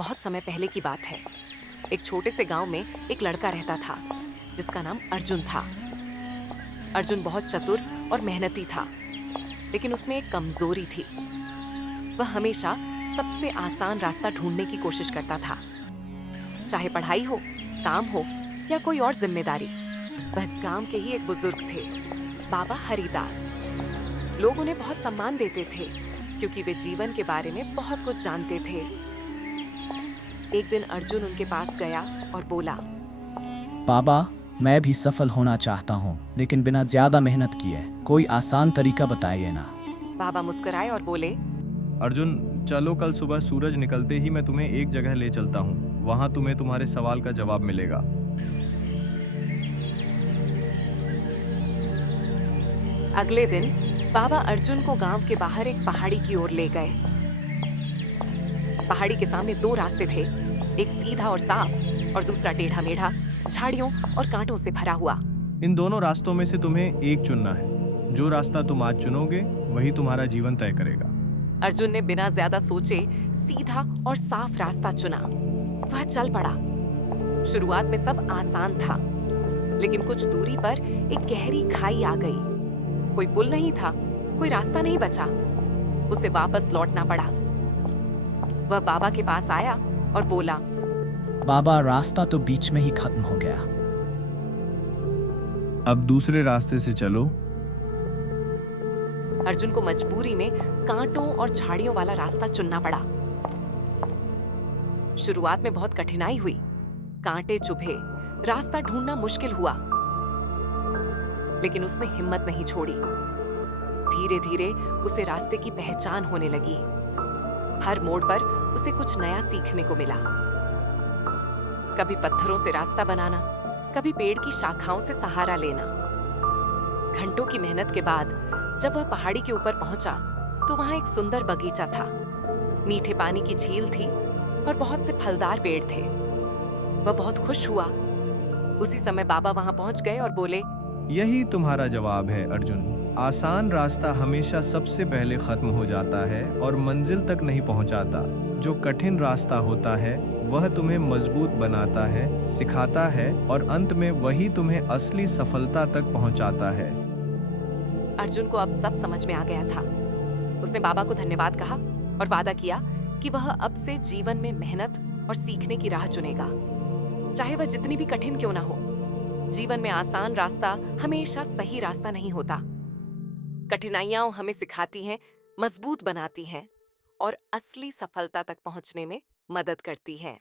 बहुत समय पहले की बात है। एक छोटे से गांव में एक लड़का रहता था जिसका नाम अर्जुन था। अर्जुन बहुत चतुर और मेहनती था, लेकिन उसमें एक कमजोरी थी। वह हमेशा सबसे आसान रास्ता ढूंढने की कोशिश करता था, चाहे पढ़ाई हो, काम हो या कोई और जिम्मेदारी। वह गांव के ही एक बुजुर्ग थे, बाबा हरिदास। लोग उन्हें बहुत सम्मान देते थे क्योंकि वे जीवन के बारे में बहुत कुछ जानते थे। एक दिन अर्जुन उनके पास गया और बोला, बाबा, मैं भी सफल होना चाहता हूँ, लेकिन बिना ज्यादा मेहनत किए कोई आसान तरीका बताइए ना। बाबा मुस्कुराए और बोले, अर्जुन, चलो कल सुबह सूरज निकलते ही मैं तुम्हें एक जगह ले चलता हूँ। वहां तुम्हें तुम्हारे सवाल का जवाब मिलेगा। अगले दिन बाबा अर्जुन को गांव के बाहर एक पहाड़ी की ओर ले गए। पहाड़ी के सामने दो रास्ते थे, एक सीधा और साफ और दूसरा टेढ़ा मेढ़ा, झाड़ियों और कांटों से भरा हुआ। इन दोनों रास्तों में से तुम्हें एक चुनना है। जो रास्ता तुम आज चुनोगे वही तुम्हारा जीवन तय करेगा। अर्जुन ने बिना ज्यादा सोचे सीधा और साफ रास्ता चुना। वह चल पड़ा। शुरुआत में सब आसान था, लेकिन कुछ दूरी पर एक गहरी खाई आ गई। कोई पुल नहीं था, कोई रास्ता नहीं बचा। उसे वापस लौटना पड़ा। वह बाबा के पास आया और बोला, बाबा, रास्ता तो बीच में ही खत्म हो गया। अब दूसरे रास्ते से चलो। अर्जुन को मजबूरी में कांटों और झाड़ियों वाला रास्ता चुनना पड़ा। शुरुआत में बहुत कठिनाई हुई। कांटे चुभे, रास्ता ढूंढना मुश्किल हुआ, लेकिन उसने हिम्मत नहीं छोड़ी। धीरे धीरे उसे रास्ते की पहचान होने लगी। हर मोड़ पर उसे कुछ नया सीखने को मिला। कभी पत्थरों से रास्ता बनाना, कभी पेड़ की शाखाओं से सहारा लेना। घंटों की मेहनत के बाद जब वह पहाड़ी के ऊपर पहुंचा तो वहां एक सुंदर बगीचा था। मीठे पानी की झील थी और बहुत से फलदार पेड़ थे। वह बहुत खुश हुआ। उसी समय बाबा वहां पहुंच गए और बोले, यही तुम्हारा जवाब है अर्जुन। आसान रास्ता हमेशा सबसे पहले खत्म हो जाता है और मंजिल तक नहीं पहुंचाता। जो कठिन रास्ता होता है वह तुम्हें मजबूत बनाता है, सिखाता है और अंत में वही तुम्हें असली सफलता तक पहुंचाता है। अर्जुन को अब सब समझ में आ गया था। उसने बाबा को धन्यवाद कहा और वादा किया कि वह अब से जीवन में मेहनत और सीखने की राह चुनेगा, चाहे वह जितनी भी कठिन क्यों ना हो। जीवन में आसान रास्ता हमेशा सही रास्ता नहीं होता। कठिनाइयां हमें सिखाती हैं, मजबूत बनाती हैं और असली सफलता तक पहुंचने में मदद करती हैं।